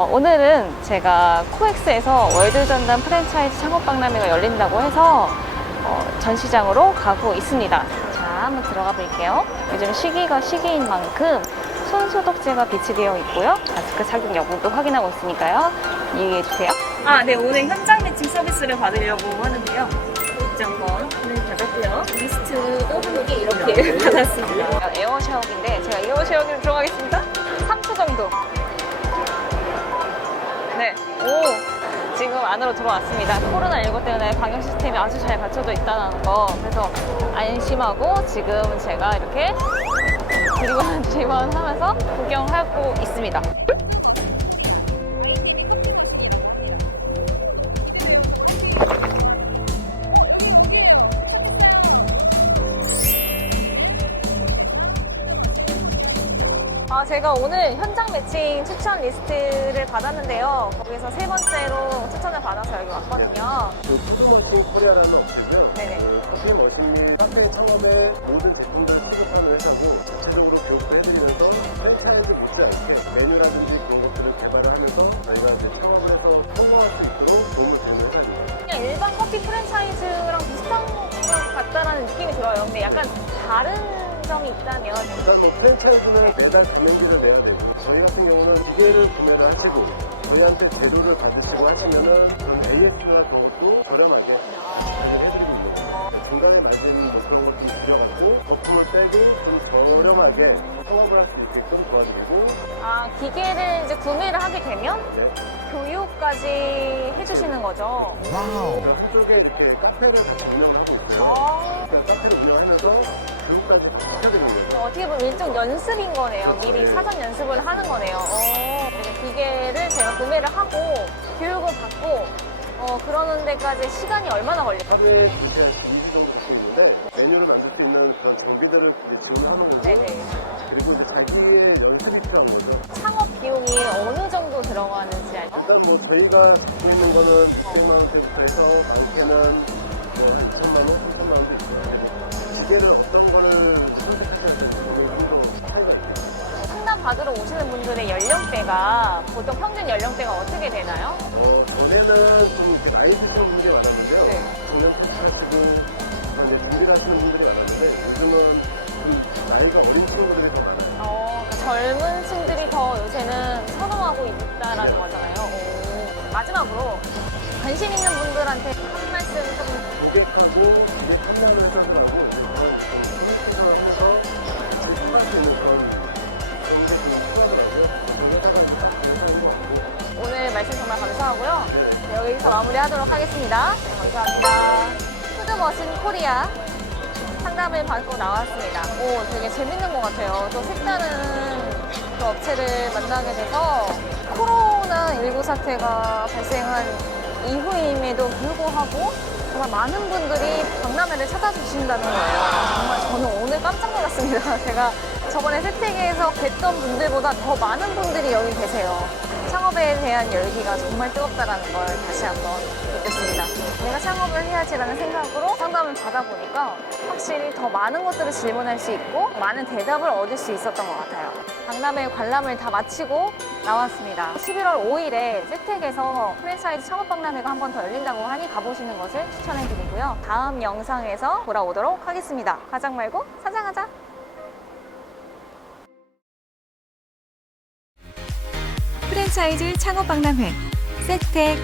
어, 오늘은 제가 코엑스에서 월드전담 프랜차이즈 창업 박람회가 열린다고 해서 어, 전시장으로 가고 있습니다. 자, 한번 들어가 볼게요. 요즘 시기가 시기인 만큼 손 소독제가 비치되어 있고요. 마스크 착용 여부도 확인하고 있으니까요. 유의해 주세요. 아, 네. 오늘 현장 매칭 서비스를 받으려고 하는데요. 입장권을 받았고요. 리스트도 함께 이렇게 받았습니다. 에어 샤워기인데 제가 에어 샤워기로 들어가겠습니다. 3초 정도. 네. 오. 지금 안으로 들어왔습니다. 코로나19 때문에 방역 시스템이 아주 잘 갖춰져 있다는 거. 그래서 안심하고 지금 제가 이렇게 드리원 지원 하면서 구경하고 있습니다. 아, 제가 오늘 현장 매칭 추천 리스트를 받았는데요. 거기서 세 번째로 추천을 받아서 여기 왔거든요. 그 푸드머신 코리아라는 업체고요. 네네. 푸드머신이 카페 창업의 모든 제품들을 취급하는 회사고 자체적으로 교육도 해드리면서 프랜차이즈 믿지 않게 메뉴라든지 그런 것들을 개발을 하면서 저희가 이제 창업을 해서 성공할 수 있도록 도움을 드리는 회사입니다. 그냥 일반 커피 프랜차이즈랑 비슷한 것 같다라는 느낌이 들어요. 근데 약간 다른 점이 있다면 일단 뭐 프랜차이즈는 매달 금연비를 내야 되고 저희 같은 경우는 기계를 구매를 하시고 저희한테 재료를 받으시고 하시면은 그런 AS가 것도 저렴하게 진행해드리고 있거든요. 중간에 말씀 뭐 그런 것좀 줄여갖고 거품을 빼고 좀 저렴하게 성업을 할 수 있게끔 도와드리고 아 기계를 이제 구매를 하게 되면 네. 교육까지 해주시는 거죠. 그래서 한쪽에 이렇게 카페를 같이 운영을 하고 있어요. 아, 카페를 운영하면서 교육까지 시켜드리는 거죠. 어떻게 보면 일종 연습인 거네요. 미리 사전 연습을 하는 거네요. 어, 이렇게 기계를 제가 구매를 하고 교육을 받고 어, 그러는 데까지 시간이 얼마나 걸릴까요? 하루에 이제 2주 정도 갖고 있는데 메뉴를 만들 수 있는 그런 장비들을 우리 주문하는 거고 네네. 그리고 이제 자기의 연습이 필요한 거죠. 창업 비용이 어느 정도 들어가는지 알죠? 일단 뭐 저희가 갖고 있는 거는 200만 원대부터 해서 많게는 뭐한 2천만 원, 3천만 원도 있어요. 기계를 어떤 될지 그 정도 차이가 있어요. 상담 받으러 오시는 분들의 연령대가 보통 평균 연령대가 어떻게 되나요? 어, 전에는 좀 이렇게 나이 드시는 분들이 많았는데요. 네. 작년 퇴직하시고 이제 하시는 분들이 많았는데 요즘은 좀 나이가 어린 친구들이 더 많아요. 어, 젊은 층들이 더 요새는 선호하고 있다라는 거잖아요. 오. 마지막으로 관심 있는 분들한테 한 말씀 좀 고객하고 고객 이제 그런 커뮤니케이션을 하면서 같이 통할 수 있는 그런 그런. 그래서 회사가 이제 딱 그렇게 것 같고. 오늘 말씀 정말 감사하고요. 네. 네, 여기서 마무리하도록 하겠습니다. 네, 감사합니다. 푸드머신 코리아 상담을 받고 나왔습니다. 오, 되게 재밌는 것 같아요. 또 색다른 그 업체를 만나게 돼서 코로나19 사태가 발생한 이후임에도 불구하고 정말 많은 분들이 박람회를 찾아주신다는 거예요. 정말 저는 오늘 깜짝 놀랐습니다. 제가 저번에 세택에서 뵀던 분들보다 더 많은 분들이 여기 계세요. 창업에 대한 열기가 정말 뜨겁다는 걸 다시 한번 느꼈습니다. 내가 창업을 해야지라는 생각으로 상담을 받아보니까 확실히 더 많은 것들을 질문할 수 있고 많은 대답을 얻을 수 있었던 것 같아요. 박람회 관람을 다 마치고 나왔습니다. 11월 5일에 세택에서 프랜차이즈 창업 박람회가 한 번 더 열린다고 하니 가보시는 것을 추천해 드리고요. 다음 영상에서 돌아오도록 하겠습니다. 과장 말고 사장하자. 프랜차이즈 창업 박람회 세텍